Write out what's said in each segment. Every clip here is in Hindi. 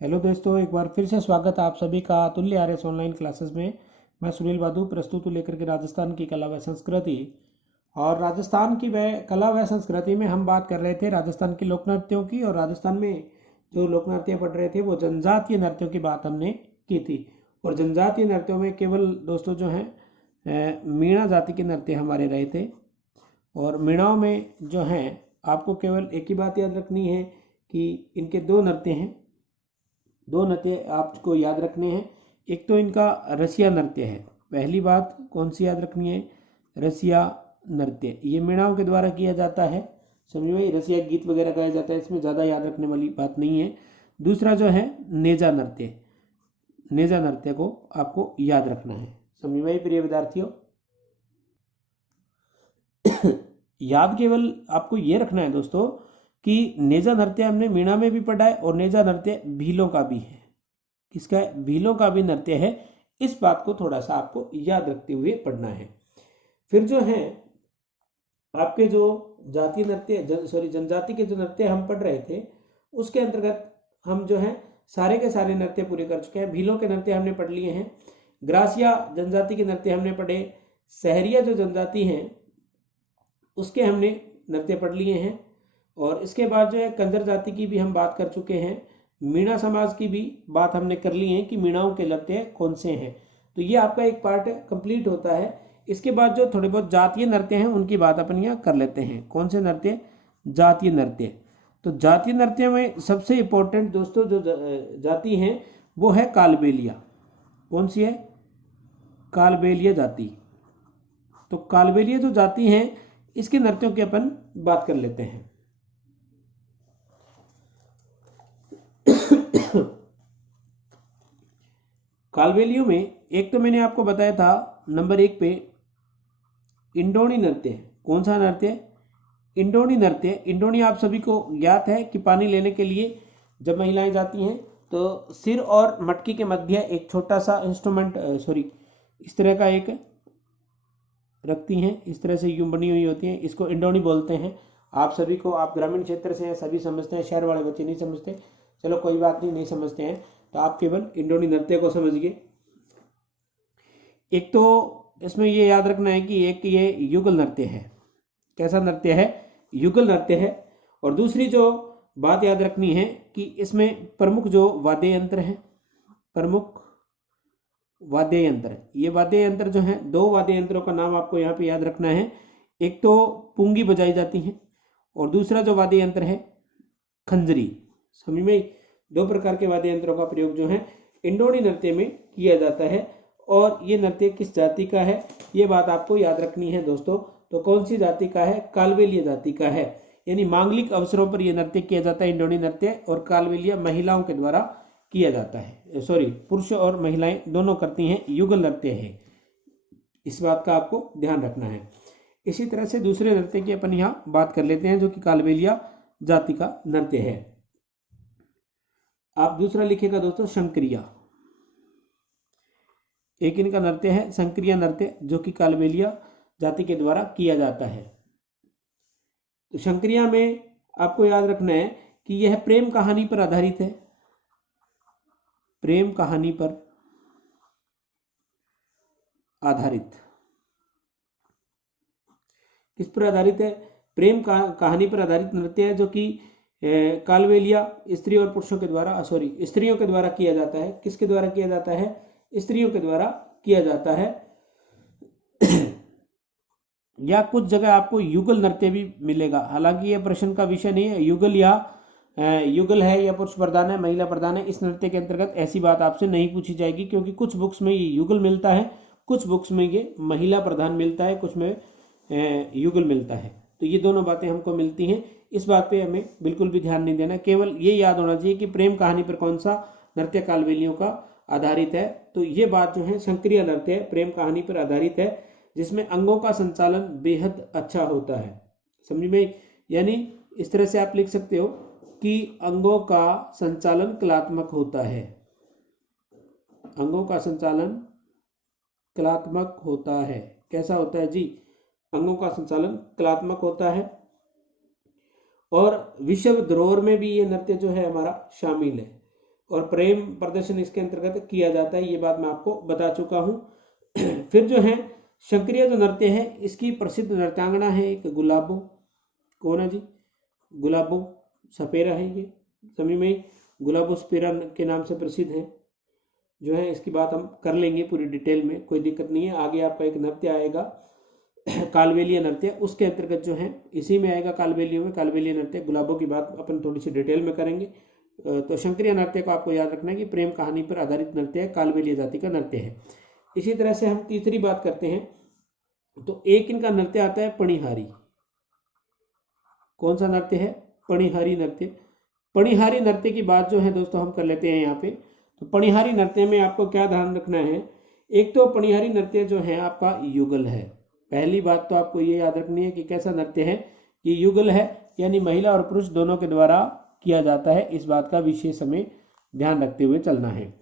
हेलो दोस्तों, एक बार फिर से स्वागत है आप सभी का तुल्य आर्यस ऑनलाइन क्लासेस में। मैं सुनील बादू प्रस्तुत हूँ लेकर के राजस्थान की कला व संस्कृति। और राजस्थान की वह कला व संस्कृति में हम बात कर रहे थे राजस्थान के लोक नृत्यों की। और राजस्थान में जो लोक नृत्य पढ़ रहे थे वो जनजातीय नृत्यों की बात हमने की थी। और जनजातीय नृत्यों में केवल दोस्तों जो हैं मीणा जाति के नृत्य हमारे रहे थे। और मीणाओं में जो हैं आपको केवल एक ही बात याद रखनी है कि इनके दो नृत्य हैं। दो नृत्य आपको याद रखने हैं। एक तो इनका रसिया नृत्य है। पहली बात कौन सी याद रखनी है? रसिया नृत्य। ये मीणाओं के द्वारा किया जाता है। समझ में? रसिया गीत वगैरह गाया जाता है, इसमें ज़्यादा याद रखने वाली बात नहीं है। दूसरा जो है नेजा नृत्य। नेजा नृत्य को आपको याद रखना है। समझ में प्रिय विद्यार्थियों? याद केवल आपको ये रखना है दोस्तों कि नेजा नृत्य हमने मीणा में भी पढ़ा है और नेजा नृत्य भीलों का भी है। किसका है? भीलों का भी नृत्य है। इस बात को थोड़ा सा आपको याद रखते हुए पढ़ना है। फिर जो है आपके जो जातीय नृत्य जनजाति के जो नृत्य हम पढ़ रहे थे उसके अंतर्गत हम जो है सारे के सारे नृत्य पूरे कर चुके हैं। भीलों के नृत्य हमने पढ़ लिए हैं। ग्रासिया जनजाति के नृत्य हमने पढ़े। सहरिया जो जनजाति हैं उसके हमने नृत्य पढ़ लिए हैं। और इसके बाद जो है कंजर जाति की भी हम बात कर चुके हैं। मीणा समाज की भी बात हमने कर ली है कि मीणाओं के नृत्य कौन से हैं। तो ये आपका एक पार्ट कंप्लीट होता है। इसके बाद जो थोड़े बहुत जातीय नृत्य हैं उनकी बात अपन यहाँ कर लेते हैं। कौन से नृत्य? जातीय नृत्य। तो जातीय नृत्य में सबसे इंपॉर्टेंट दोस्तों जो जाति हैं वो है कालबेलिया। कौन सी है? कालबेलिया जाति। तो कालबेलिया जो जाति है इसके नृत्यों की अपन बात कर लेते हैं। कालबेलियों में एक तो मैंने आपको बताया था नंबर 1 पे इंडोनी नृत्य। कौन सा नृत्य? इंडोनी नृत्य। इंडोनी आप सभी को ज्ञात है कि पानी लेने के लिए जब महिलाएं जाती हैं तो सिर और मटकी के मध्य एक छोटा सा इंस्ट्रूमेंट इस तरह का एक रखती हैं। इस तरह से यूं बनी हुई होती हैं। इसको इंडोनी बोलते हैं। आप सभी को, आप ग्रामीण क्षेत्र से हैं सभी समझते हैं, शहर वाले बच्चे नहीं समझते। चलो कोई बात नहीं, नहीं समझते हैं तो आप केवल इंडोनी नृत्य को समझिए। एक तो इसमें ये याद रखना है कि एक ये युगल नृत्य है। कैसा नृत्य है? युगल नृत्य है। और दूसरी जो बात याद रखनी है कि इसमें प्रमुख जो वाद्य यंत्र हैं, प्रमुख वाद्य यंत्र, ये वाद्य यंत्र जो है दो वाद्य यंत्रों का नाम आपको यहाँ पे याद रखना है। एक तो पुंगी बजाई जाती है और दूसरा जो वाद्य यंत्र है खंजरी। समझ में? दो प्रकार के वाद्य यंत्रों का प्रयोग जो है इंडोनी नृत्य में किया जाता है। और ये नृत्य किस जाति का है ये बात आपको याद रखनी है दोस्तों। तो कौन सी जाति का है? कालबेलिया जाति का है। यानी मांगलिक अवसरों पर यह नृत्य किया जाता है इंडोनी नृत्य। और कालबेलिया महिलाओं के द्वारा किया जाता है। पुरुष और महिलाएं दोनों करती हैं। युगल नृत्य है। इस बात का आपको ध्यान रखना है। इसी तरह से दूसरे नृत्य की अपन यहाँ बात कर लेते हैं जो कि कालबेलिया जाति का नृत्य है। आप दूसरा लिखिएगा दोस्तों शंकरिया। एक इनका नृत्य है शंकरिया नृत्य जो कि कालबेलिया जाति के द्वारा किया जाता है। तो शंकरिया में आपको याद रखना है कि यह प्रेम कहानी पर आधारित है। प्रेम कहानी पर आधारित। किस पर आधारित है? प्रेम कहानी पर आधारित नृत्य है जो कि कालबेलिया स्त्री और पुरुषों के द्वारा स्त्रियों के द्वारा किया जाता है। किसके द्वारा किया जाता है? स्त्रियों के द्वारा किया जाता है। या कुछ जगह आपको युगल नृत्य भी मिलेगा। हालांकि यह प्रश्न का विषय नहीं है। युगल है या पुरुष प्रधान है, महिला प्रधान है, इस नृत्य के अंतर्गत ऐसी बात आपसे नहीं पूछी जाएगी क्योंकि कुछ बुक्स में ये युगल मिलता है, कुछ बुक्स में ये महिला प्रधान मिलता है, कुछ में युगल मिलता है। तो ये दोनों बातें हमको मिलती हैं। इस बात पे हमें बिल्कुल भी ध्यान नहीं देना। केवल ये याद होना चाहिए कि प्रेम कहानी पर कौन सा नृत्य कालबेलियों का आधारित है। तो ये बात जो है शंकरिया नृत्य प्रेम कहानी पर आधारित है जिसमें अंगों का संचालन बेहद अच्छा होता है। समझ में? यानी इस तरह से आप लिख सकते हो कि अंगों का संचालन कलात्मक होता है। अंगों का संचालन कलात्मक होता है। कैसा होता है जी? अंगों का संचालन कलात्मक होता है। और विश्व धरोहर में भी ये नृत्य जो है हमारा शामिल है। और प्रेम प्रदर्शन इसके अंतर्गत किया जाता है, ये बात मैं आपको बता चुका हूँ। फिर जो है शंकरीय जो नृत्य है, इसकी प्रसिद्ध नृत्यांगना है एक गुलाबो। कौन है जी? गुलाबो सपेरा है ये, सभी में गुलाबो सपेरा के नाम से प्रसिद्ध है। जो है इसकी बात हम कर लेंगे पूरी डिटेल में, कोई दिक्कत नहीं है। आगे आपका एक नृत्य आएगा कालबेलिया नृत्य, उसके अंतर्गत जो है इसी में आएगा कालबेलियों में कालबेलिया नृत्य। गुलाबों की बात अपन थोड़ी सी डिटेल में करेंगे। तो शंकरीय नृत्य को आपको याद रखना है कि प्रेम कहानी पर आधारित नृत्य है, कालबेलिया जाति का नृत्य है। इसी तरह से हम तीसरी बात करते हैं, तो एक इनका नृत्य आता है पणिहारी। कौन सा नृत्य है? पणिहारी नृत्य। पणिहारी नृत्य की बात जो है दोस्तों हम कर लेते हैं यहाँ पे। तो पणिहारी नृत्य में आपको क्या ध्यान रखना है? एक तो पणिहारी नृत्य जो है आपका युगल है। पहली बात तो आपको ये याद रखनी है कि कैसा नृत्य है, कि युगल है, यानी महिला और पुरुष दोनों के द्वारा किया जाता है। इस बात का विशेष हमें ध्यान रखते हुए चलना है।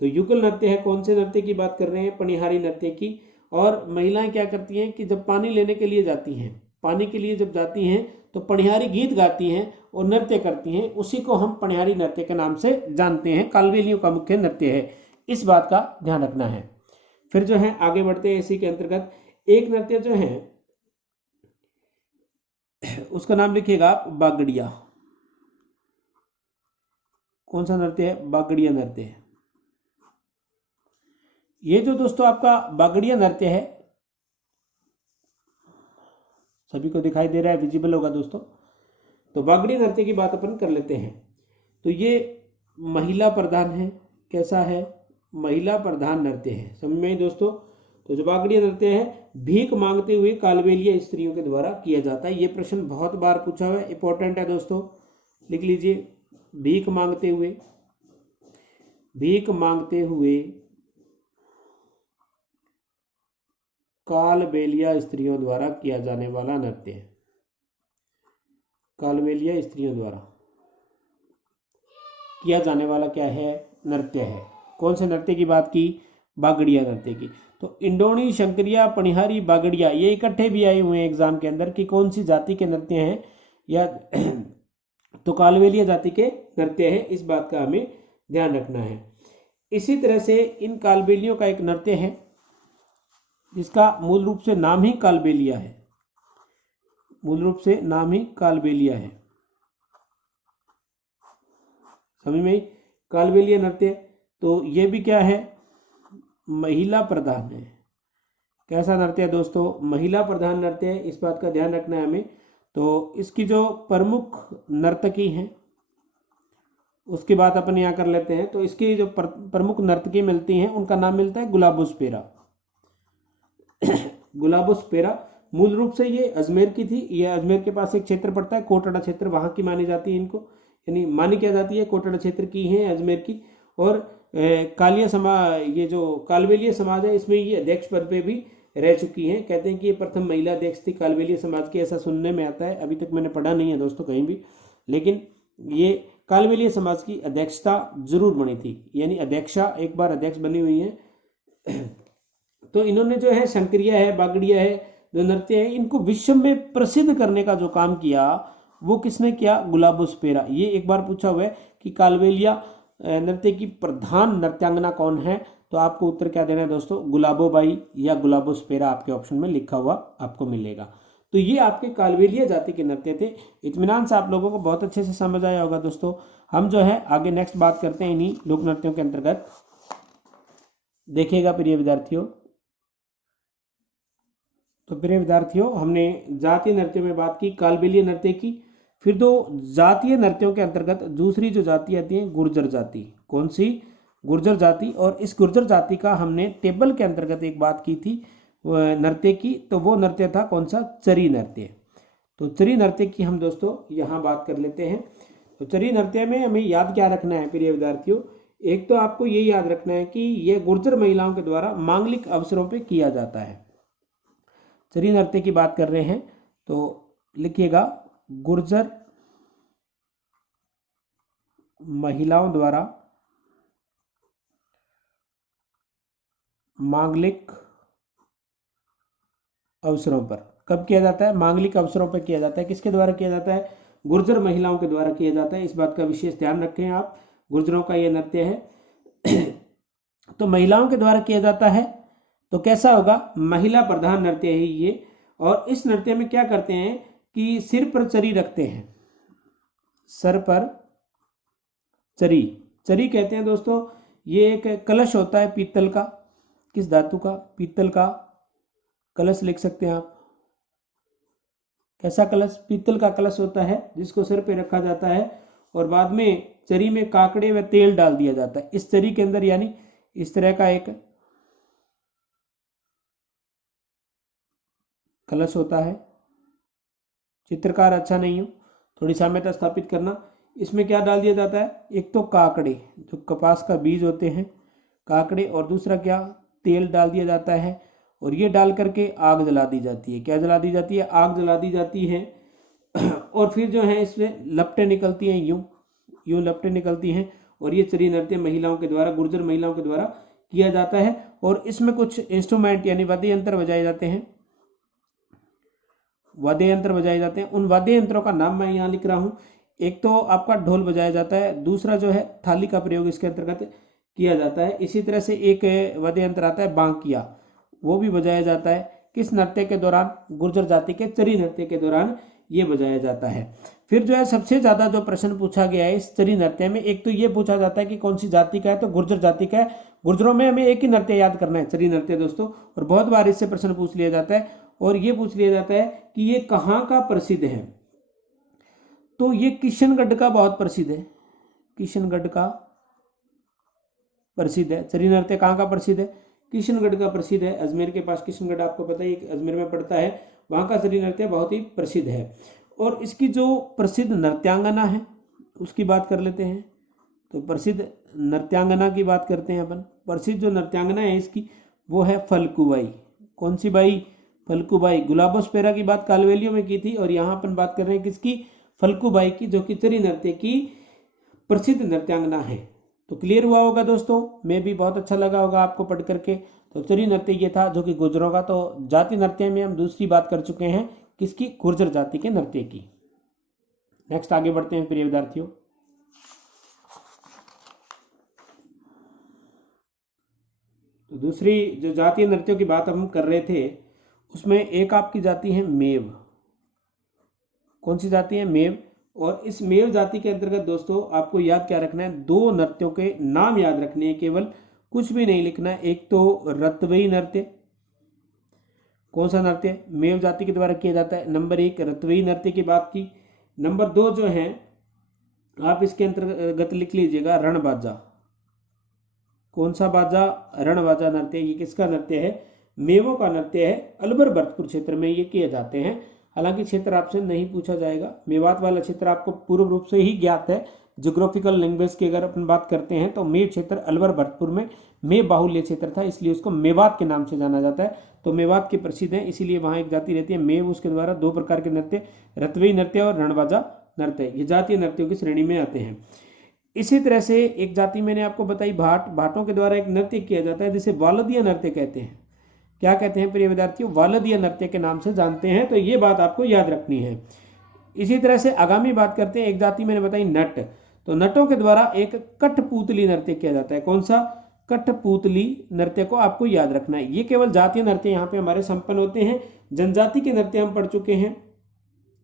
तो युगल नृत्य है। कौन से नृत्य की बात कर रहे हैं? पणिहारी नृत्य की। और महिलाएं क्या करती हैं कि जब पानी लेने के लिए जाती हैं, पानी के लिए जब जाती हैं तो पणिहारी गीत गाती हैं और नृत्य करती हैं, उसी को हम पणिहारी नृत्य के नाम से जानते हैं। कालबेलियों का मुख्य नृत्य है, इस बात का ध्यान रखना है। फिर जो है आगे बढ़ते हैं, इसी के अंतर्गत एक नृत्य जो है उसका नाम लिखिएगा आप बागड़िया। कौन सा नृत्य है? बागड़िया नृत्य है। ये जो दोस्तों आपका बागड़िया नृत्य है, सभी को दिखाई दे रहा है, विजिबल होगा दोस्तों। तो बागड़ी नृत्य की बात अपन कर लेते हैं। तो ये महिला प्रधान है। कैसा है? महिला प्रधान नृत्य है, समझ में दोस्तों। तो जो बागड़ी नृत्य है, भीख मांगते हुए कालबेलिया स्त्रियों के द्वारा किया जाता है। ये प्रश्न बहुत बार पूछा हुआ है, इंपॉर्टेंट है दोस्तों, लिख लीजिए। भीख मांगते हुए, भीख मांगते हुए कालबेलिया स्त्रियों द्वारा किया जाने वाला नृत्य है। कालबेलिया स्त्रियों द्वारा किया जाने वाला क्या है? नृत्य है। कौन से नृत्य की बात की? बागड़िया नृत्य की। तो इंडोनी, शंकरिया, पणिहारी, बागड़िया ये इकट्ठे भी आए हुए हैं एग्जाम के अंदर कि कौन सी जाति के नृत्य हैं, या तो कालबेलिया जाति के नृत्य है। इस बात का हमें ध्यान रखना है। इसी तरह से इन कालबेलियों का एक नृत्य है जिसका मूल रूप से नाम ही कालबेलिया है। मूल रूप से नाम ही कालबेलिया है, समझ में? कालबेलिया नृत्य। तो ये भी क्या है? महिला प्रधान है। कैसा नृत्य है दोस्तों? महिला प्रधान नृत्य है। इस बात का ध्यान रखना है हमें। तो इसकी जो प्रमुख नर्तकी हैं उसकी बात अपन यहाँ कर लेते हैं। तो इसकी जो प्रमुख नर्तकी मिलती हैं उनका नाम मिलता है गुलाबो सपेरा। गुलाबो सपेरा मूल रूप से ये अजमेर की थी। ये अजमेर के पास एक क्षेत्र पड़ता है कोटड़ा क्षेत्र, वहां की मानी जाती है इनको, यानी मानी क्या जाती है, कोटड़ा क्षेत्र की है अजमेर की। और कालिया समाज, ये जो कालबेलिया समाज है, इसमें ये अध्यक्ष पद पे भी रह चुकी हैं। कहते हैं कि ये प्रथम महिला अध्यक्ष थी कालबेलिया समाज की, ऐसा सुनने में आता है। अभी तक मैंने पढ़ा नहीं है दोस्तों कहीं भी, लेकिन ये कालबेलिया समाज की अध्यक्षता जरूर बनी थी, यानी अध्यक्षा एक बार अध्यक्ष बनी हुई है। तो इन्होंने जो है शंकरिया है, बागड़िया है, जो नृत्य है, इनको विश्व में प्रसिद्ध करने का जो काम किया वो किसने किया? गुलाबो सपेरा। ये एक बार पूछा हुआ है कि कालबेलिया नृत्य की प्रधान नृत्यांगना कौन है, तो आपको उत्तर क्या देना है दोस्तों? गुलाबो बाई या गुलाबो सपेरा आपके ऑप्शन में लिखा हुआ आपको मिलेगा। तो ये आपके कालबेलिया जाति के नृत्य थे। इत्मीनान से आप लोगों को बहुत अच्छे से समझ आया होगा दोस्तों। हम जो है आगे नेक्स्ट बात करते हैं इन्हीं लोक नृत्यों के अंतर्गत। देखिएगा प्रिय विद्यार्थियों, तो प्रिय विद्यार्थियों हमने जातीय नृत्यों में बात की, कालबेलिया नृत्य की। फिर दो जातीय नृत्यों के अंतर्गत दूसरी जो जाति आती है गुर्जर जाति। कौन सी? गुर्जर जाति। और इस गुर्जर जाति का हमने टेबल के अंतर्गत एक बात की थी नृत्य की, तो वो नृत्य था कौन सा? चरी नृत्य। तो चरी नृत्य की हम दोस्तों यहाँ बात कर लेते हैं। तो चरी नृत्य में हमें याद क्या रखना है प्रिय विद्यार्थियों? एक तो आपको ये याद रखना है कि यह गुर्जर महिलाओं के द्वारा मांगलिक अवसरों पर किया जाता है। चरी नृत्य की बात कर रहे हैं तो लिखिएगा गुर्जर महिलाओं द्वारा मांगलिक अवसरों पर। कब किया जाता है? मांगलिक अवसरों पर किया जाता है। किसके द्वारा किया जाता है? गुर्जर महिलाओं के द्वारा किया जाता है। इस बात का विशेष ध्यान रखें आप। गुर्जरों का ये नृत्य है। तो महिलाओं के द्वारा किया जाता है, तो कैसा होगा, महिला प्रधान नृत्य है ये। और इस नृत्य में क्या करते हैं कि सिर पर चरी रखते हैं, सर पर चरी, चरी कहते हैं दोस्तों, ये एक कलश होता है पीतल का, किस धातु का, पीतल का कलश लिख सकते हैं आप। कैसा कलश, पीतल का कलश होता है जिसको सिर पे रखा जाता है और बाद में चरी में काकड़े व तेल डाल दिया जाता है इस चरी के अंदर, यानी इस तरह का एक कलश होता है। चित्रकार अच्छा नहीं हो, थोड़ी साम्यता स्थापित करना। इसमें क्या डाल दिया जाता है, एक तो काकड़े जो कपास का बीज होते हैं, काकड़े, और दूसरा क्या, तेल डाल दिया जाता है और ये डाल करके आग जला दी जाती है। क्या जला दी जाती है, आग जला दी जाती है। और फिर जो है इसमें लपटें निकलती हैं, यूं यूं लपटें निकलती हैं और ये चरी नृत्य महिलाओं के द्वारा, गुर्जर महिलाओं के द्वारा किया जाता है। और इसमें कुछ इंस्ट्रूमेंट यानी वाद्य यंत्र बजाए जाते हैं, वाद्य यंत्र बजाए जाते हैं। उन वाद्य यंत्रों का नाम मैं यहाँ लिख रहा हूँ। एक तो आपका ढोल बजाया जाता है, दूसरा जो है थाली का प्रयोग इसके अंतर्गत किया जाता है। इसी तरह से एक वाद्य यंत्र आता है बांकिया, वो भी बजाया जाता है। किस नृत्य के दौरान, गुर्जर जाति के चरी नृत्य के दौरान ये बजाया जाता है। फिर जो है सबसे ज्यादा जो प्रश्न पूछा गया है इस चरी नृत्य में, एक तो ये पूछा जाता है कि कौन सी जाति का है, तो गुर्जर जाति का है। गुर्जरों में हमें एक ही नृत्य याद करना है, चरी नृत्य दोस्तों, और बहुत बार इससे प्रश्न पूछ लिया जाता है। और ये पूछ लिया जाता है कि ये कहाँ का प्रसिद्ध है, तो ये किशनगढ़ का बहुत प्रसिद्ध है, किशनगढ़ का प्रसिद्ध है। चरी नृत्य कहाँ का प्रसिद्ध है, किशनगढ़ का प्रसिद्ध है। अजमेर के पास किशनगढ़ आपको पता है, अजमेर में पड़ता है, वहाँ का चरी नृत्य बहुत ही प्रसिद्ध है। और इसकी जो प्रसिद्ध नृत्यांगना है उसकी बात कर लेते हैं। तो प्रसिद्ध नृत्यांगना की बात करते हैं अपन। प्रसिद्ध जो नृत्यांगना है इसकी वो है फल्गुबाई। कौन सी बाई, फल्गुबाई। गुलाबोस्पेरा की बात कालवेलियों में की थी और यहाँ अपन बात कर रहे हैं किसकी, फल्गुबाई की, जो कि चरी नृत्य की प्रसिद्ध नृत्यांगना है। तो क्लियर हुआ होगा दोस्तों, मैं भी बहुत अच्छा लगा होगा आपको पढ़ करके। तो चरी नृत्य ये था जो कि गुर्जरों का। तो जाति नृत्य में हम दूसरी बात कर चुके हैं, किसकी, गुर्जर जाति के नृत्य की। नेक्स्ट आगे बढ़ते हैं प्रिय विद्यार्थियों। तो दूसरी जो जातीय नृत्यों की बात हम कर रहे थे उसमें एक आपकी जाति है मेव। कौन सी जाति है, मेव। और इस मेव जाति के अंतर्गत दोस्तों आपको याद क्या रखना है, दो नृत्यों के नाम याद रखने हैं केवल, कुछ भी नहीं लिखना है। एक तो रतवई नृत्य, कौन सा नृत्य, मेव जाति के द्वारा किया जाता है। नंबर एक रतवई नृत्य की बात की। नंबर दो जो है आप इसके अंतर्गत लिख लीजिएगा रणबाजा। कौन सा बाजा, रणबाजा नृत्य। ये किसका नृत्य है, मेवों का नृत्य है। अलवर भरतपुर क्षेत्र में ये किए जाते हैं। हालांकि क्षेत्र आपसे नहीं पूछा जाएगा, मेवात वाला क्षेत्र आपको पूर्ण रूप से ही ज्ञात है। ज्योग्राफिकल लैंग्वेज की अगर अपन बात करते हैं तो मेव क्षेत्र अलवर भरतपुर में मेव बाहुल्य क्षेत्र था, इसलिए उसको मेवात के नाम से जाना जाता है। तो मेवात के प्रसिद्ध है, इसीलिए वहां एक जाति रहती है मेव, उसके द्वारा दो प्रकार के नृत्य, रतवई नृत्य और रणबाजा नृत्य, ये जातीय नृत्यों की श्रेणी में आते हैं। इसी तरह से एक जाति मैंने आपको बताई भाट। भाटों के द्वारा एक नृत्य किया जाता है जिसे वालदिया नृत्य कहते हैं। क्या कहते हैं प्रिय विद्यार्थियों, वालदिया नृत्य के नाम से जानते हैं। तो ये बात आपको याद रखनी है। इसी तरह से आगामी बात करते हैं, एक जाति मैंने बताई नट। तो नटों के द्वारा एक कठपुतली नृत्य किया जाता है। कौन सा, कठपुतली नृत्य को आपको याद रखना है। ये केवल जातीय नृत्य यहाँ पे हमारे संपन्न होते हैं। जनजाति के नृत्य हम पढ़ चुके हैं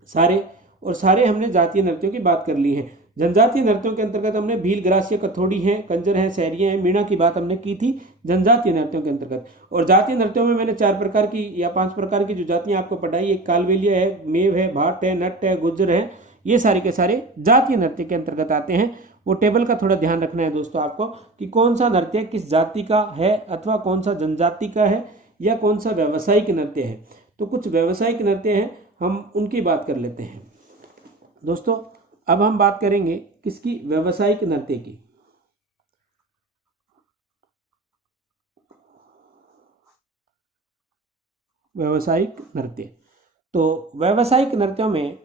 सारे, और सारे हमने जातीय नृत्यों की बात कर ली है। जनजातीय नृत्यों के अंतर्गत हमने भील, ग्रास्य, कथोड़ी है, कंजर है, सहरिया है, मीणा की बात हमने की थी जनजातीय नृत्यों के अंतर्गत। और जातीय नृत्यों में मैंने 4 प्रकार की या 5 प्रकार की जो जातियां आपको पढ़ाई, एक कालवेलिया है, मेव है, भाट है, नट है, गुज्जर है, ये सारे के सारे जातीय नृत्य के अंतर्गत आते हैं। वो टेबल का थोड़ा ध्यान रखना है दोस्तों आपको कि कौन सा नृत्य किस जाति का है, अथवा कौन सा जनजाति का है, या कौन सा व्यावसायिक नृत्य है। तो कुछ व्यावसायिक नृत्य हैं, हम उनकी बात कर लेते हैं दोस्तों। अब हम बात करेंगे किसकी, व्यावसायिक नृत्य की। व्यावसायिक नृत्य, तो व्यावसायिक नृत्यों में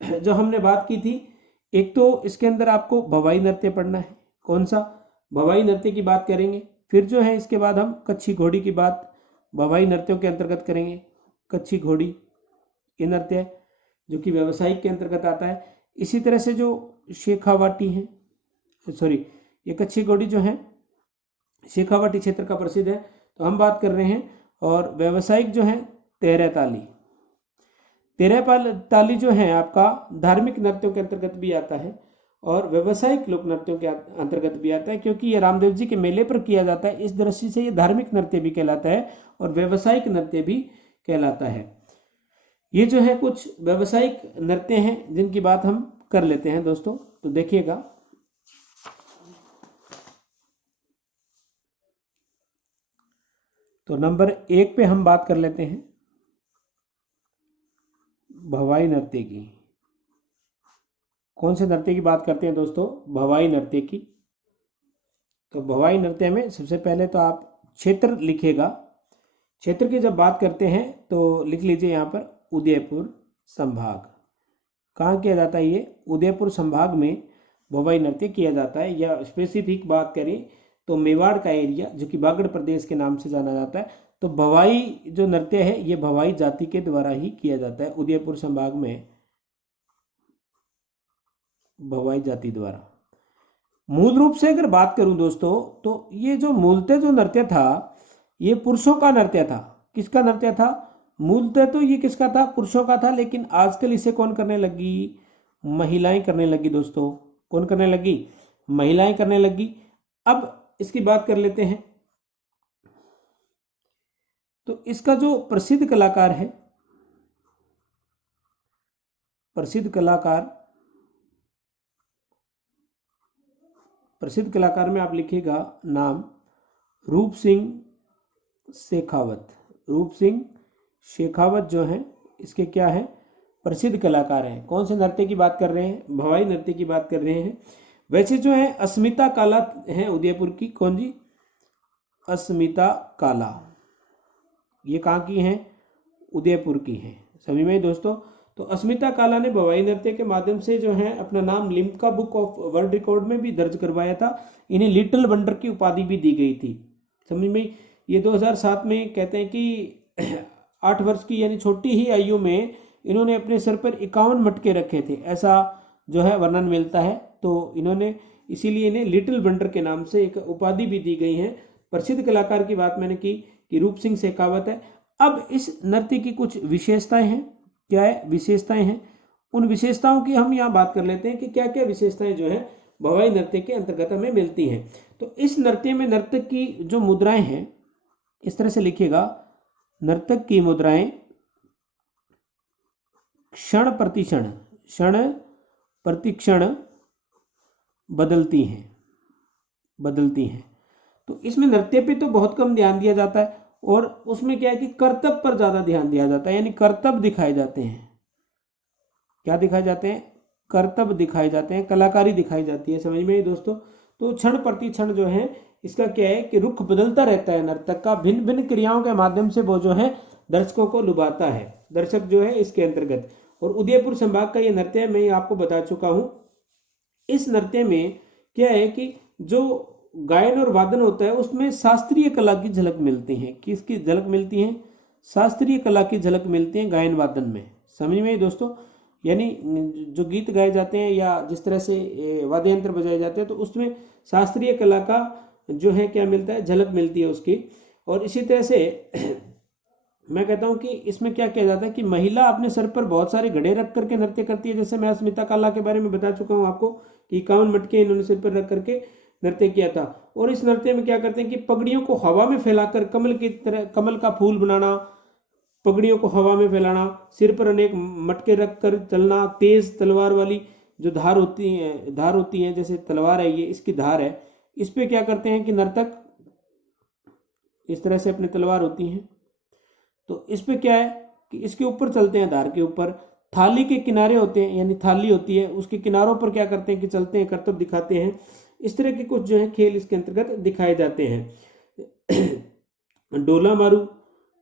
जो हमने बात की थी, एक तो इसके अंदर आपको भवाई नृत्य पढ़ना है। कौन सा, भवाई नृत्य की बात करेंगे। फिर जो है इसके बाद हम कच्छी घोड़ी की बात भवाई नृत्यों के अंतर्गत करेंगे। कच्छी घोड़ी ये नृत्य जो कि व्यावसायिक के अंतर्गत आता है। इसी तरह से जो शेखावाटी है, सॉरी ये कच्छी घोड़ी जो है शेखावाटी क्षेत्र का प्रसिद्ध है। तो हम बात कर रहे हैं। और व्यावसायिक जो है तेरह ताली। तेरह ताली जो है आपका धार्मिक नृत्यों के अंतर्गत भी आता है और व्यावसायिक लोक नृत्यों के अंतर्गत भी आता है, क्योंकि ये रामदेव जी के मेले पर किया जाता है। इस दृष्टि से ये धार्मिक नृत्य भी कहलाता है और व्यावसायिक नृत्य भी कहलाता है। ये जो है कुछ व्यावसायिक नृत्य हैं जिनकी बात हम कर लेते हैं दोस्तों। तो देखिएगा, तो नंबर 1 पे हम बात कर लेते हैं भवाई नृत्य की। कौन से नृत्य की बात करते हैं दोस्तों? भवाई नृत्य की। तो भवाई नृत्य में सबसे पहले तो आप क्षेत्र लिखिएगा। क्षेत्र की जब बात करते हैं तो लिख लीजिए यहाँ पर उदयपुर संभाग। कहाँ किया जाता है? ये उदयपुर संभाग में भवाई नृत्य किया जाता है। या स्पेसिफिक बात करें तो मेवाड़ का एरिया जो कि बागड़ प्रदेश के नाम से जाना जाता है। तो भवाई जो नृत्य है ये भवाई जाति के द्वारा ही किया जाता है उदयपुर संभाग में, भवाई जाति द्वारा। मूल रूप से अगर बात करूं दोस्तों तो ये जो मूलतः जो नृत्य था ये पुरुषों का नृत्य था। किसका नृत्य था? मूलतः तो ये किसका था? पुरुषों का था। लेकिन आजकल इसे कौन करने लगी? महिलाएं करने लगी दोस्तों। कौन करने लगी? महिलाएं करने लगी। अब इसकी बात कर लेते हैं। तो इसका जो प्रसिद्ध कलाकार है, प्रसिद्ध कलाकार में आप लिखिएगा नाम रूप सिंह शेखावत। रूप सिंह शेखावत जो है इसके क्या है? प्रसिद्ध कलाकार हैं। कौन से नृत्य की बात कर रहे हैं? भवाई नृत्य की बात कर रहे हैं। वैसे जो है अस्मिता काला है उदयपुर की। कौन जी? अस्मिता काला। ये कहाँ की हैं? उदयपुर की हैं। समझ में दोस्तों? तो अस्मिता काला ने भवाई नृत्य के माध्यम से जो है अपना नाम Limca book of world record में भी दर्ज करवाया था। इन्हें लिटिल वंडर की उपाधि भी दी गई थी। समझ में? ये 2007 में कहते हैं कि 8 वर्ष की यानी छोटी ही आयु में इन्होंने अपने सर पर 51 मटके रखे थे, ऐसा जो है वर्णन मिलता है। तो इन्होंने इसीलिए इन्हें लिटिल वंडर के नाम से एक उपाधि भी दी गई है। प्रसिद्ध कलाकार की बात मैंने की कि रूप सिंह शेखावत है। अब इस नृत्य की कुछ विशेषताएं हैं। क्या है? विशेषताएं हैं। उन विशेषताओं की हम यहाँ बात कर लेते हैं कि क्या क्या विशेषताएं जो है भवाई नृत्य के अंतर्गत हमें मिलती हैं। तो इस नृत्य में नर्तक की जो मुद्राएं हैं, इस तरह से लिखिएगा, नर्तक की मुद्राएं क्षण प्रतिक्षण बदलती हैं। तो इसमें नृत्य पे तो बहुत कम ध्यान दिया जाता है और उसमें क्या है कि कर्तव्य पर ज्यादा ध्यान दिया जाता है, यानी कर्तव्य दिखाए जाते हैं। क्या दिखाए जाते हैं? कर्तव्य दिखाए जाते हैं, कलाकारी दिखाई जाती है। समझ में दोस्तों? तो क्षण प्रति क्षण जो है इसका क्या है कि रुख बदलता रहता है नर्तक का। भिन्न भिन्न क्रियाओं के माध्यम से वो जो है दर्शकों को लुभाता है, दर्शक जो है इसके अंतर्गत। और उदयपुर संभाग का ये नृत्य मैं आपको बता चुका हूं। इस नृत्य में क्या है कि जो गायन और वादन होता है उसमें शास्त्रीय कला की झलक मिलती है। किसकी झलक मिलती है? शास्त्रीय कला की झलक मिलती है गायन वादन में। समझ में दोस्तों? यानी जो गीत गाए जाते हैं या जिस तरह से वाद्य यंत्र बजाए जाते हैं तो उसमें शास्त्रीय कला का जो है क्या मिलता है? झलक मिलती है उसकी। और इसी तरह से मैं कहता हूं कि इसमें क्या किया जाता है कि महिला अपने सर पर बहुत सारे घड़े रख करके नृत्य करती है। जैसे मैं अस्मिता काला के बारे में बता चुका हूं आपको कि 51 मटके इन्होंने सिर पर रख करके नृत्य किया था। और इस नृत्य में क्या करते हैं कि पगड़ियों को हवा में फैलाकर कमल की तरह, कमल का फूल बनाना, पगड़ियों को हवा में फैलाना, सिर पर अनेक मटके रखकर चलना, तेज तलवार वाली जो धार होती है जैसे तलवार है, ये इसकी धार है, इस पे क्या करते हैं कि नर्तक इस तरह से अपनी तलवार होती हैं तो इस पे क्या है कि इसके ऊपर चलते हैं, धार के ऊपर। थाली के किनारे होते हैं, यानी थाली होती है उसके किनारों पर क्या करते हैं कि चलते हैं, कर्तव्य दिखाते हैं। इस तरह के कुछ जो है खेल इसके अंतर्गत दिखाए जाते हैं। डोला मारू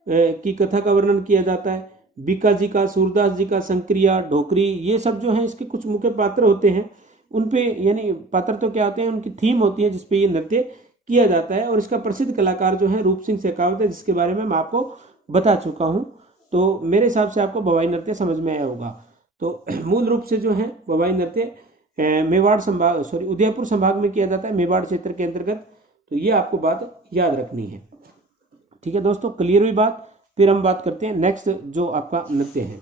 की कथा का वर्णन किया जाता है। बीका जी का, सूरदास जी का, संक्रिया, ढोकरी, ये सब जो है इसके कुछ मुख्य पात्र होते हैं। उनपे यानी पात्र तो क्या होते हैं, उनकी थीम होती है जिसपे ये नृत्य किया जाता है। और इसका प्रसिद्ध कलाकार जो है रूप सिंह शेखावत है, जिसके बारे में मैं आपको बता चुका हूं। तो मेरे हिसाब से आपको भवाई नृत्य समझ में आया होगा। तो मूल रूप से जो है भवाई नृत्य मेवाड़ संभाग उदयपुर संभाग में किया जाता है, मेवाड़ क्षेत्र के अंतर्गत। तो ये आपको बात याद रखनी है। ठीक है दोस्तों, क्लियर हुई बात। फिर हम बात करते हैं नेक्स्ट जो आपका नृत्य है,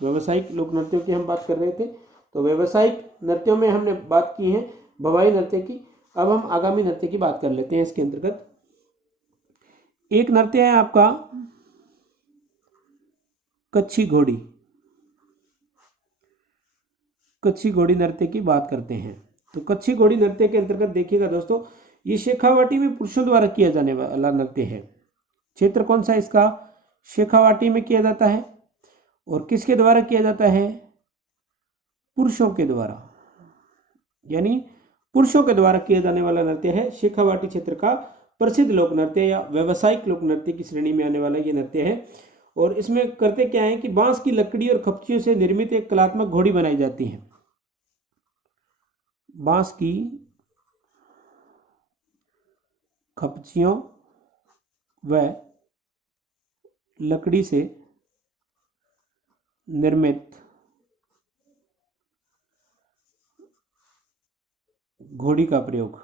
व्यावसायिक लोक नृत्यों की हम बात कर रहे थे। तो व्यावसायिक नृत्यों में हमने बात की है भवाई नृत्य की। अब हम आगामी नृत्य की बात कर लेते हैं। इसके अंतर्गत एक नृत्य है आपका कच्छी घोड़ी। कच्छी घोड़ी नृत्य की बात करते हैं। तो कच्छी घोड़ी नृत्य के अंतर्गत देखिएगा दोस्तों, ये शेखावाटी में पुरुषों द्वारा किया जाने वाला नृत्य है। क्षेत्र कौन सा इसका? शेखावाटी में किया जाता है। और किसके द्वारा किया जाता है? पुरुषों के द्वारा, यानी पुरुषों के द्वारा किया जाने वाला नृत्य है। शेखावाटी क्षेत्र का प्रसिद्ध लोक नृत्य या व्यवसायिक लोक नृत्य की श्रेणी में आने वाला ये नृत्य है। और इसमें करते क्या है कि बांस की लकड़ी और खपचियों से निर्मित एक कलात्मक घोड़ी बनाई जाती है। बांस की खपचियों व लकड़ी से निर्मित घोड़ी का प्रयोग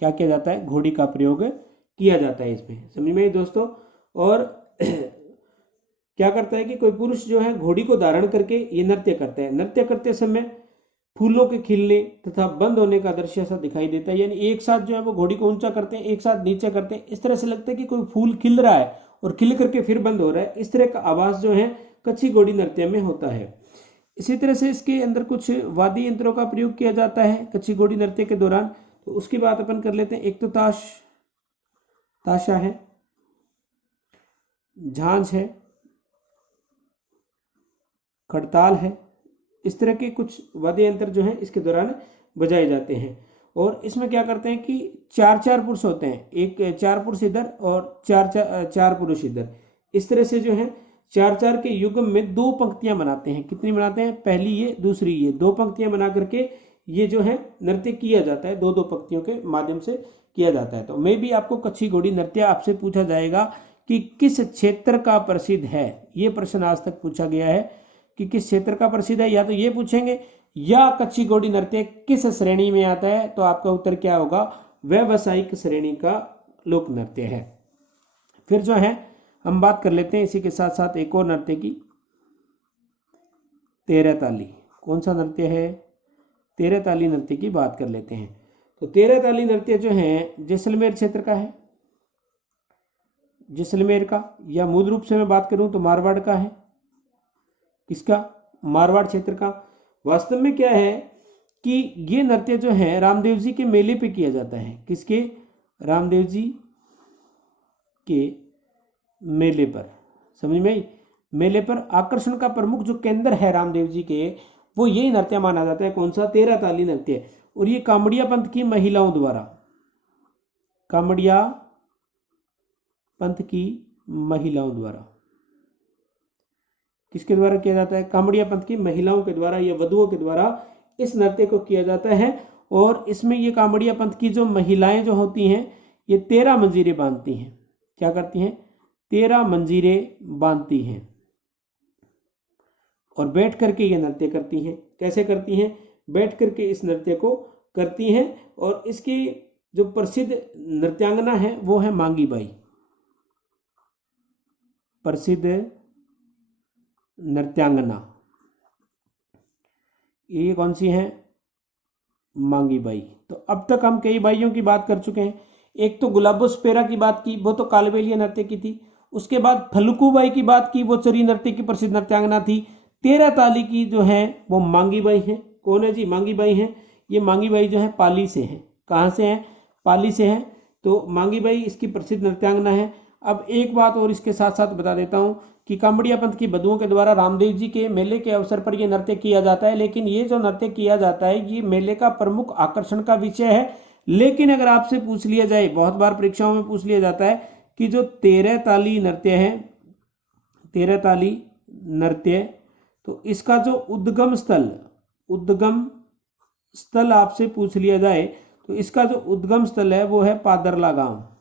क्या किया जाता है? घोड़ी का प्रयोग किया जाता है इसमें, समझ में दोस्तों। और क्या करता है कि कोई पुरुष जो है घोड़ी को धारण करके ये नृत्य करता है। नृत्य करते समय फूलों के खिलने तथा बंद होने का दृश्य ऐसा दिखाई देता है, यानी एक साथ जो है वो घोड़ी को ऊंचा करते हैं, एक साथ नीचे करते हैं। इस तरह से लगता है कि कोई फूल खिल रहा है और खिल करके फिर बंद हो रहा है। इस तरह का आवाज जो है कच्छी घोड़ी नृत्य में होता है। इसी तरह से इसके अंदर कुछ वाद्य यंत्रों का प्रयोग किया जाता है कच्छी घोड़ी नृत्य के दौरान। तो उसकी बात अपन कर लेते हैं। एक तो ताशा है, झांझ है, खड़ताल है। इस तरह के कुछ वाद्य यंत्र जो है इसके दौरान बजाए जाते हैं। और इसमें क्या करते हैं कि चार चार पुरुष होते हैं, एक चार पुरुष इधर और चार पुरुष इधर। इस तरह से जो है चार चार के युग्म में दो पंक्तियां बनाते हैं। कितनी बनाते हैं? पहली ये, दूसरी ये, दो पंक्तियां बना करके ये जो है नृत्य किया जाता है। दो दो पंक्तियों के माध्यम से किया जाता है। तो मैं भी आपको कच्छी घोड़ी नृत्य आपसे पूछा जाएगा कि किस क्षेत्र का प्रसिद्ध है। ये प्रश्न आज तक पूछा गया है कि किस क्षेत्र का प्रसिद्ध है, या तो ये पूछेंगे या कच्छी घोड़ी नृत्य किस श्रेणी में आता है। तो आपका उत्तर क्या होगा? व्यावसायिक श्रेणी का लोक नृत्य है। फिर जो है हम बात कर लेते हैं इसी के साथ साथ एक और नृत्य की, तेरह ताली। कौन सा नृत्य है? तेरह ताली नृत्य की बात कर लेते हैं। तो तेरह ताली नृत्य जो है जैसलमेर क्षेत्र का है, जैसलमेर का, या मूल रूप से मैं बात करूं तो मारवाड़ का है। किसका? मारवाड़ क्षेत्र का। वास्तव में क्या है कि ये नृत्य जो है रामदेव जी के मेले पे किया जाता है। किसके? रामदेव जी के मेले पर, समझ में आई? मेले पर आकर्षण का प्रमुख जो केंद्र है रामदेव जी के, वो यही नृत्य माना जाता है। कौन सा? तेरह ताली नृत्य। और ये कामड़िया पंथ की महिलाओं द्वारा, कामड़िया पंथ की महिलाओं द्वारा, किसके द्वारा किया जाता है? कामड़िया पंथ की महिलाओं के द्वारा या वधुओं के द्वारा इस नृत्य को किया जाता है। और इसमें ये कामड़िया पंथ की जो महिलाएं जो होती हैं ये 13 मंजीरें बांधती हैं। क्या करती हैं? 13 मंजीरें बांधती हैं और बैठ करके ये नृत्य करती हैं। कैसे करती हैं? बैठ करके इस नृत्य को करती हैं। और इसकी जो प्रसिद्ध नृत्यांगना है वो है मांगी बाई। प्रसिद्ध नृत्यांगना ये कौन सी है? मांगी बाई। तो अब तक हम कई बाइयों की बात कर चुके हैं। एक तो गुलाबो स्पेरा की बात की, वो तो कालबेलिया नृत्य की थी। उसके बाद फलकू बाई की बात की, वो चरी नृत्य की प्रसिद्ध नृत्यांगना थी। तेरह ताली की जो है वो मांगी बाई है। कौन है जी? मांगी बाई है। ये मांगी बाई जो है पाली से है। कहाँ से है? पाली से है। तो मांगी बाई इसकी प्रसिद्ध नृत्यांगना है। अब एक बात और इसके साथ साथ बता देता हूँ कि कामड़िया पंथ की वधुओं के द्वारा रामदेव जी के मेले के अवसर पर यह नृत्य किया जाता है। लेकिन ये जो नृत्य किया जाता है ये मेले का प्रमुख आकर्षण का विषय है। लेकिन अगर आपसे पूछ लिया जाए, बहुत बार परीक्षाओं में पूछ लिया जाता है कि जो तेरह ताली नृत्य है, तेरह ताली नृत्य, तो इसका जो उद्गम स्थल आपसे पूछ लिया जाए तो इसका जो उद्गम स्थल है वो है पादरला गांव।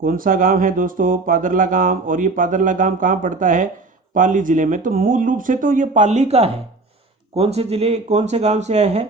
कौन सा गांव है दोस्तों? पादरला गांव। और ये पादरला गांव कहाँ पड़ता है? पाली जिले में। तो मूल रूप से तो ये पाली का है। कौन से गांव से आया है?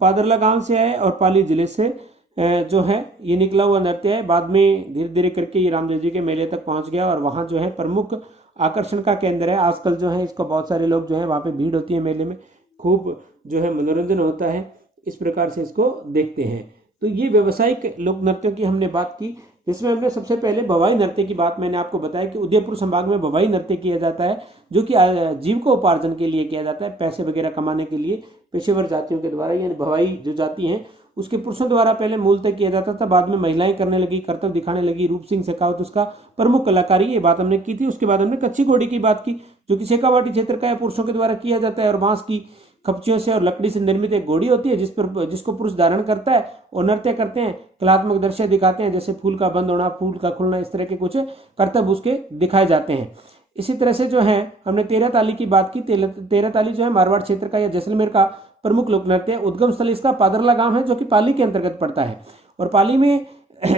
पादरला गांव से आया है और पाली जिले से जो है ये निकला हुआ नृत्य है। बाद में धीरे धीरे करके ये रामदेव जी के मेले तक पहुंच गया और वहाँ जो है प्रमुख आकर्षण का केंद्र है। आजकल जो है इसको बहुत सारे लोग जो है वहाँ पे भीड़ होती है मेले में, खूब जो है मनोरंजन होता है, इस प्रकार से इसको देखते हैं। तो ये व्यावसायिक लोक नृत्यों की हमने बात की, जिसमें हमने सबसे पहले भवाई नृत्य की बात मैंने आपको बताया कि उदयपुर संभाग में भवाई नृत्य किया जाता है, जो कि जीविकोपार्जन के लिए किया जाता है, पैसे वगैरह कमाने के लिए पेशेवर जातियों के द्वारा। यानी भवाई जो जाति हैं उसके पुरुषों द्वारा पहले मूलतः किया जाता था, बाद में महिलाएं करने लगी, कर्तव्य दिखाने लगी। रूप सिंह शेखावत उसका प्रमुख कलाकारी, ये बात हमने की थी। उसके बाद हमने कच्ची घोड़ी की बात की, जो कि शेखावाटी क्षेत्र का पुरुषों के द्वारा किया जाता है और बांस की खपचियों से और लकड़ी से निर्मित एक घोड़ी होती है जिसको पुरुष धारण करता है और नृत्य करते हैं, कलात्मक दृश्य दिखाते हैं, जैसे फूल का बंद होना, फूल का खुलना, इस तरह के कुछ करतब उसके दिखाए जाते हैं। इसी तरह से जो है हमने तेरह ताली की बात की। तेरह ताली जो है मारवाड़ क्षेत्र का या जैसलमेर का प्रमुख लोक नृत्य है। उद्गम स्थल इसका पादरला गांव है, जो कि पाली के अंतर्गत पड़ता है। और पाली में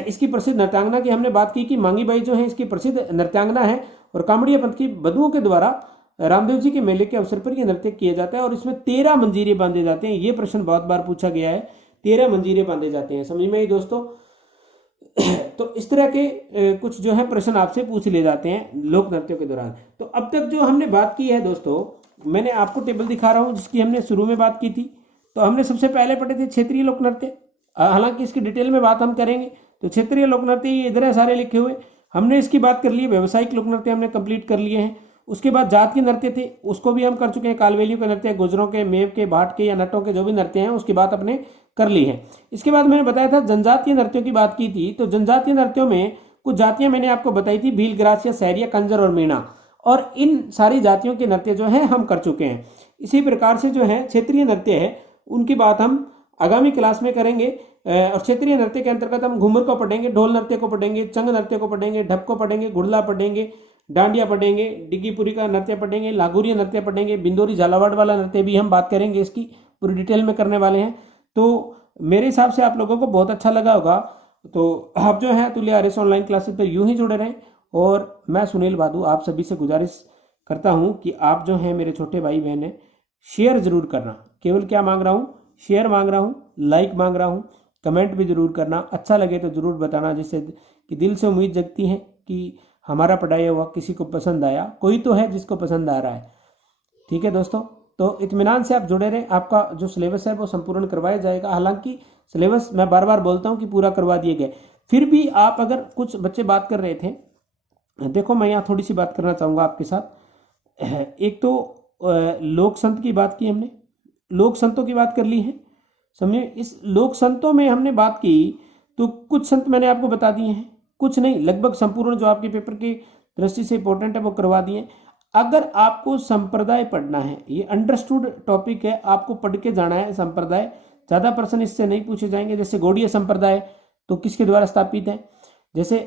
इसकी प्रसिद्ध नृत्यांगना की हमने बात की कि मांगी बाई जो है इसकी प्रसिद्ध नृत्यांगना है और कामड़िया पंथ की बधुओं के द्वारा रामदेव जी के मेले के अवसर पर यह नृत्य किया जाता है और इसमें 13 मंजीरे बांधे जाते हैं। ये प्रश्न बहुत बार पूछा गया है, 13 मंजीरे बांधे जाते हैं, समझ में आई दोस्तों? तो इस तरह के कुछ जो है प्रश्न आपसे पूछ लिए जाते हैं लोक नृत्यों के दौरान। तो अब तक जो हमने बात की है दोस्तों, मैंने आपको टेबल दिखा रहा हूं जिसकी हमने शुरू में बात की थी। तो हमने सबसे पहले पढ़े थे क्षेत्रीय लोक नृत्य, हालांकि इसकी डिटेल में बात हम करेंगे। तो क्षेत्रीय लोक नृत्य ये इधर है सारे लिखे हुए, हमने इसकी बात कर ली। व्यावसायिक लोक नृत्य हमने कंप्लीट कर लिए हैं। उसके बाद जात के नृत्य थे, उसको भी हम कर चुके हैं। कालवेलियों के नृत्य, गुजरों के, मेव के, भाट के या नटों के जो भी नृत्य हैं उसकी बात अपने कर ली है। इसके बाद मैंने बताया था जनजातीय नृत्यों की बात की थी। तो जनजातीय नृत्यों में कुछ जातियां मैंने आपको बताई थी, भील, ग्रासिया, सहरिया, कंजर और मीणा, और इन सारी जातियों के नृत्य जो है हम कर चुके हैं। इसी प्रकार से जो है क्षेत्रीय नृत्य है उनकी बात हम आगामी क्लास में करेंगे। और क्षेत्रीय नृत्य के अंतर्गत हम घूमर को पढ़ेंगे, ढोल नृत्य को पढ़ेंगे, चंग नृत्य को पढ़ेंगे, ढप को पढ़ेंगे, गुड़ला पढ़ेंगे, डांडिया पढ़ेंगे, डिग्गीपुरी का नृत्य पढ़ेंगे, लागुरिया नृत्य पढ़ेंगे, बिंदोरी झालावाड़ वाला नृत्य भी हम बात करेंगे, इसकी पूरी डिटेल में करने वाले हैं। तो मेरे हिसाब से आप लोगों को बहुत अच्छा लगा होगा। तो आप जो है तुल्य आर्यस ऑनलाइन क्लासेस पर यूं ही जुड़े रहें। और मैं सुनील बादू आप सभी से गुजारिश करता हूं कि आप जो हैं मेरे छोटे भाई बहन हैं, शेयर जरूर करना। केवल क्या मांग रहा हूँ? शेयर मांग रहा हूँ, लाइक मांग रहा हूँ, कमेंट भी जरूर करना। अच्छा लगे तो जरूर बताना, जिससे कि दिल से उम्मीद जगती है कि हमारा पढ़ाया हुआ किसी को पसंद आया। कोई तो है जिसको पसंद आ रहा है। ठीक है दोस्तों, तो इत्मीनान से आप जुड़े रहें। आपका जो सिलेबस है वो संपूर्ण करवाया जाएगा। हालांकि सिलेबस मैं बार बार बोलता हूँ कि पूरा करवा दिए गए, फिर भी आप अगर कुछ बच्चे बात कर रहे थे, देखो मैं यहाँ थोड़ी सी बात करना चाहूँगा आपके साथ। एक तो लोक संत की बात की हमने, लोक संतों की बात कर ली है, समझे। इस लोक संतों में हमने बात की तो कुछ संत मैंने आपको बता दिए हैं, कुछ नहीं, लगभग संपूर्ण जो आपके पेपर की दृष्टि से इंपॉर्टेंट है वो करवा दिए। अगर आपको संप्रदाय पढ़ना है, ये अंडरस्टूड टॉपिक है, आपको पढ़ के जाना है संप्रदाय। ज़्यादा प्रश्न इससे नहीं पूछे जाएंगे। जैसे गौड़ीय संप्रदाय तो किसके द्वारा स्थापित है, जैसे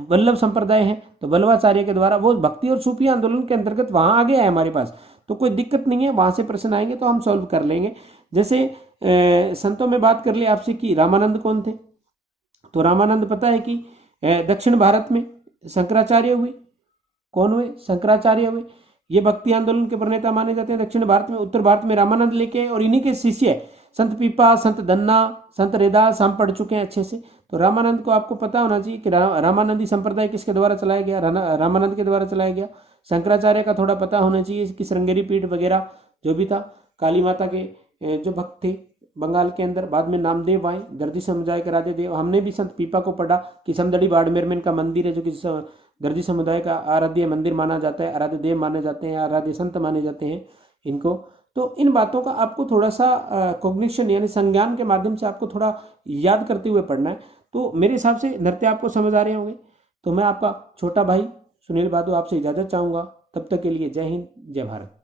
वल्लभ संप्रदाय है तो वल्लभाचार्य के द्वारा, वो भक्ति और सूफी आंदोलन के अंतर्गत वहाँ आ गया है हमारे पास, तो कोई दिक्कत नहीं है, वहाँ से प्रश्न आएंगे तो हम सॉल्व कर लेंगे। जैसे संतों में बात कर ली आपसे कि रामानंद कौन थे, तो रामानंद पता है कि दक्षिण भारत में शंकराचार्य हुए। कौन हुए? शंकराचार्य हुए। ये भक्ति आंदोलन के प्रणेता माने जाते हैं दक्षिण भारत में। उत्तर भारत में रामानंद लेके, और इन्हीं के शिष्य संत पीपा, संत दन्ना, संत रेदास हम पढ़ चुके हैं अच्छे से। तो रामानंद को आपको पता होना चाहिए कि रामानंदी संप्रदाय किसके द्वारा चलाया गया, रामानंद के द्वारा चलाया गया। शंकराचार्य का थोड़ा पता होना चाहिए कि श्रृंगेरी पीठ वगैरह जो भी था, काली माता के जो भक्त थे बंगाल के अंदर। बाद में नामदेव आए, दर्जी समुदाय के राधे देव। हमने भी संत पीपा को पढ़ा कि समदड़ी बाड़मेर में इनका मंदिर है, जो कि दर्जी समुदाय का आराध्य मंदिर माना जाता है, आराध्य देव माने जाते हैं, आराध्य संत माने जाते हैं इनको। तो इन बातों का आपको थोड़ा सा कॉग्निशन यानी संज्ञान के माध्यम से आपको थोड़ा याद करते हुए पढ़ना है। तो मेरे हिसाब से नृत्य आपको समझ आ रहे होंगे। तो मैं आपका छोटा भाई सुनील बादू आपसे इजाज़त चाहूँगा। तब तक के लिए जय हिंद, जय भारत।